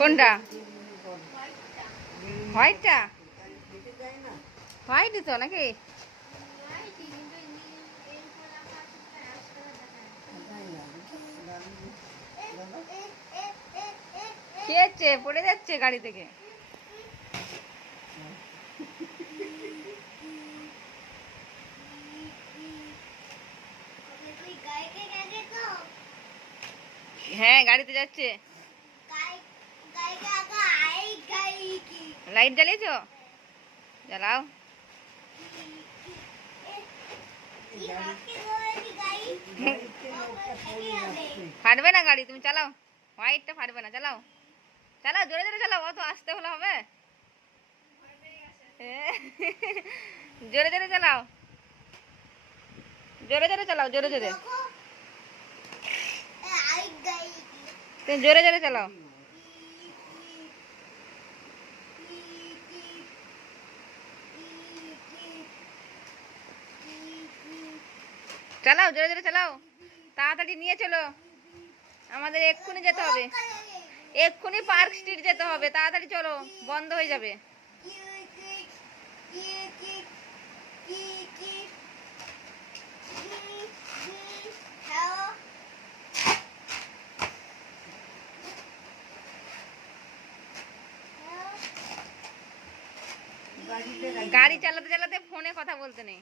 কোনটা? হোয়াইটটা? হোয়াইট তো নাকি? কি হচ্ছে? পড়ে যাচ্ছে গাড়ি থেকে। হ্যাঁ, গাড়িতে যাচ্ছে। লাইট জ্বালিয়েছো? জ্বালাও। ফাটবে না গাড়ি, তুমি চালাও। হোয়াইটটা ফাটবে না, চালাও চালাও, জোরে জোরে চালাও। অত আসতে হলে হবে? জোরে জোরে চালাও, জোরে জোরে চালাও, জোরে জোরে। তুমি জোরে জোরে চালাও। চালাও, জোরে জোরে চালাও। তাড়াতাড়ি নিয়ে চলো, আমাদের এক্ষুনি যেতে হবে। এক্ষুনি পার্ক স্ট্রিট যেতে হবে, তাড়াতাড়ি চলো, বন্ধ হয়ে যাবে। গাড়ি চালাতে চালাতে ফোনে কথা বলতে নেই।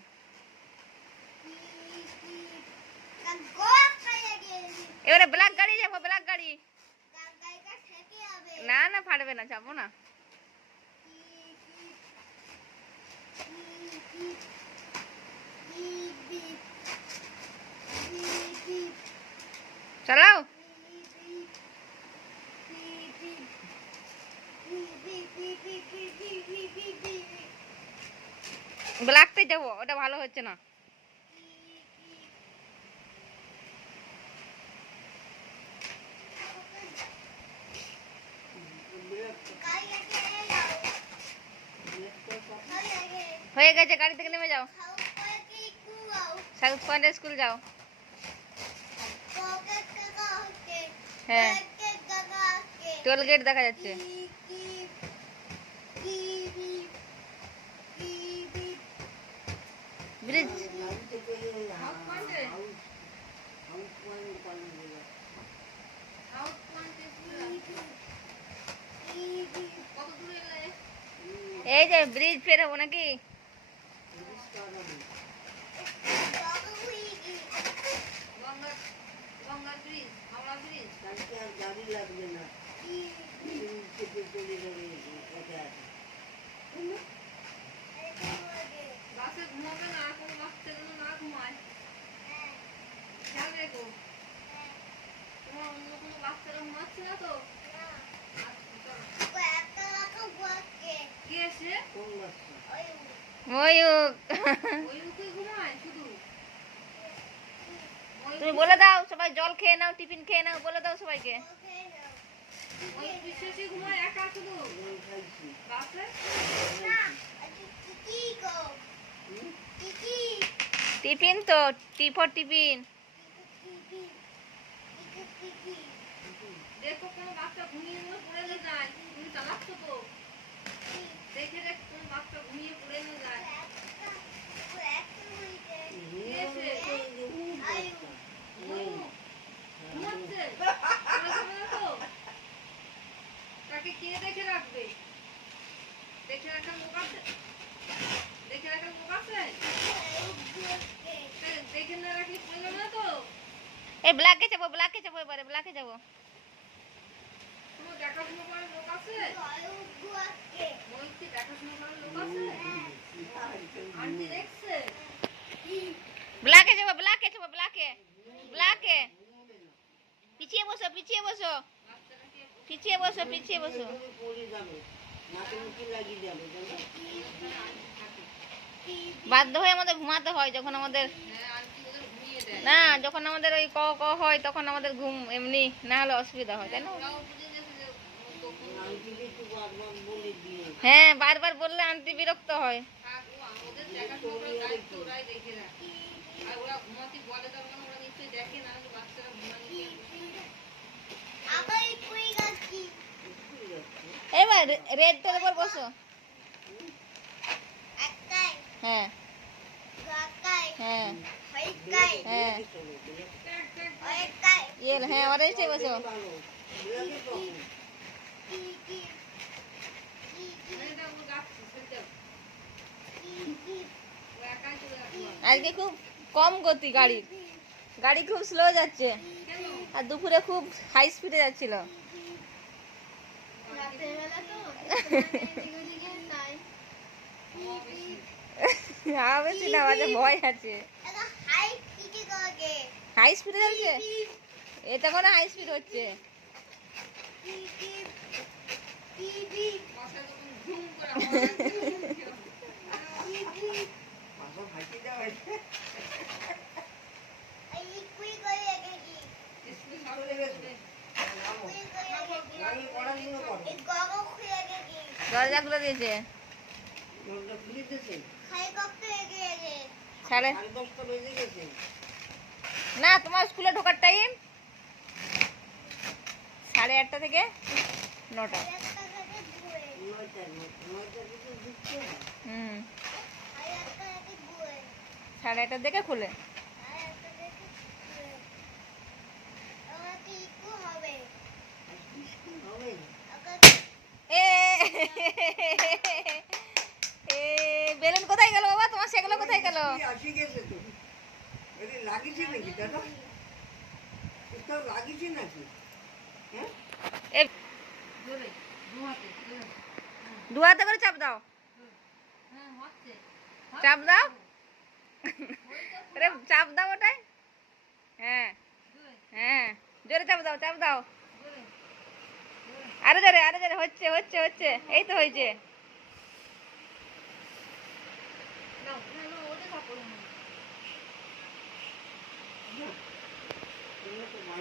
এবারে ব্ল্যাক গাড়ি যাবো, ব্ল্যাক গাড়ি। না না, ফাটবে না, যাবো না। চালাও। ব্ল্যাকতে যাবো, ওটা ভালো হচ্ছে না। হয়ে গেছে, গাড়ি থেকে নেমে যাও। সাউথ পয়েন্ট স্কুল যাও। হ্যাঁ, টোল গেট দেখা যাচ্ছে। ব্রিজ। এই যে ব্রিজ ফের হবো নাকি? তুমি বলে দাও সবাই জল খেয়ে নাও, টিফিন খেয়ে নাও, বলে দাও সবাইকে। টিফিন তো, টি ফর টিফিন। দেখো কোন বাচ্চা ঘুমিয়ে পড়ে না যায়, তুমি চালাচ্ছ তো, দেখে দেখ কোন বাচ্চা ঘুমিয়ে পড়ে না যায়। তাকে কে দেখে রাখবে? দেখে রাখার লোক আছে? দেখে রাখার লোক আছে? দেখে না রাখলে পড়ে যাবে না তো? এই ব্ল্যাকে যাবো, ব্ল্যাকে যাবো, এবারে ব্ল্যাকে যাবো। দেখাশোনা করার লোক আছে? দেখাশোনা করার লোক আছে? আন্টি দেখছে? ব্ল্যাকে যাবো, ব্ল্যাকে যাবো, ব্ল্যাকে, ব্ল্যাকে। পিছিয়ে বসো, পিছিয়ে বসো, পিছিয়ে বসো, পিছিয়ে বসো। বাধ্য হয়ে আমাদের ঘুমাতে হয় যখন আমাদের, না যখন আমাদের ওই ক ক হয় তখন আমাদের ঘুম এমনি না হলে অসুবিধা হয়, তাই না? হ্যাঁ, বারবার বললে আন্টি বিরক্ত হয়। রেডটার উপর বসো। হ্যাঁ হ্যাঁ হ্যাঁ ইয়েলো, হ্যাঁ অরেঞ্জে বসো। আজকে খুব কম গতি গাড়ির, গাড়ি খুব স্লো যাচ্ছে, আর দুপুরে খুব হাই স্পিডে যাচ্ছিল। বেশি না, বাজে ভয় আছে। হাই স্পিডে যাচ্ছে, এটা কোনো হাই স্পিড হচ্ছে। দরজা খুলে দিয়েছে। না, তোমার স্কুলে ঢোকার টাইম 8:30 থেকে 9টা। হুম, 8:30 থেকে খুলে। বেলুন কোথায় গেল বাবা তোমার? সেগুলো কোথায় গেল? দু হাতে করে চাপ দাও, চাপ দাও, চাপ দাও ওটাই। হ্যাঁ হ্যাঁ, জোরে চাপ দাও, চাপ দাও, আরো জোরে, আরো জোরে। হচ্ছে হচ্ছে হচ্ছে, এই তো হয়েছে।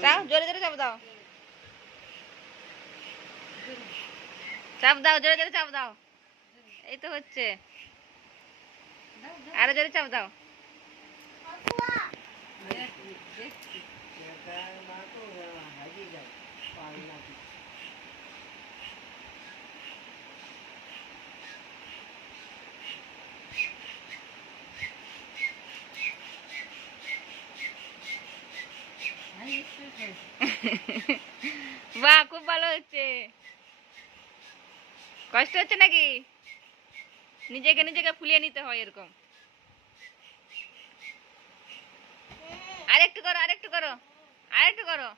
চাপ, জোরে জোরে চাপ দাও, চাপ দাও, জোরে জোরে চাপ দাও। এই তো হচ্ছে, আরো জোরে চাপ দাও। বাহ, খুব ভালো হচ্ছে। কষ্ট হচ্ছে নাকি? নিজেকে নিজেকে ফুলিয়ে নিতে হয় এরকম। আরেকটু করো, আরেকটু করো, আরেকটু করো।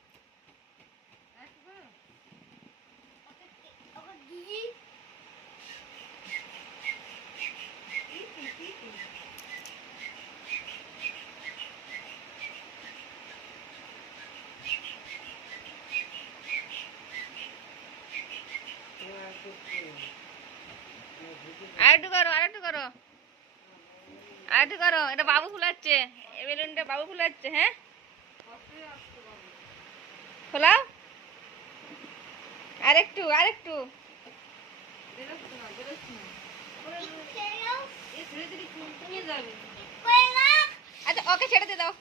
আরেকটু করো, আরেকটু করো, আরেকটু করো। এটা বাবু ফুলাচ্ছে, এই বেলুনটা বাবু ফুলাচ্ছে। হ্যাঁ, খোলাও, আরেকটু, আরেকটু। আচ্ছা, ওকে ছেড়ে দিয়ে দাও।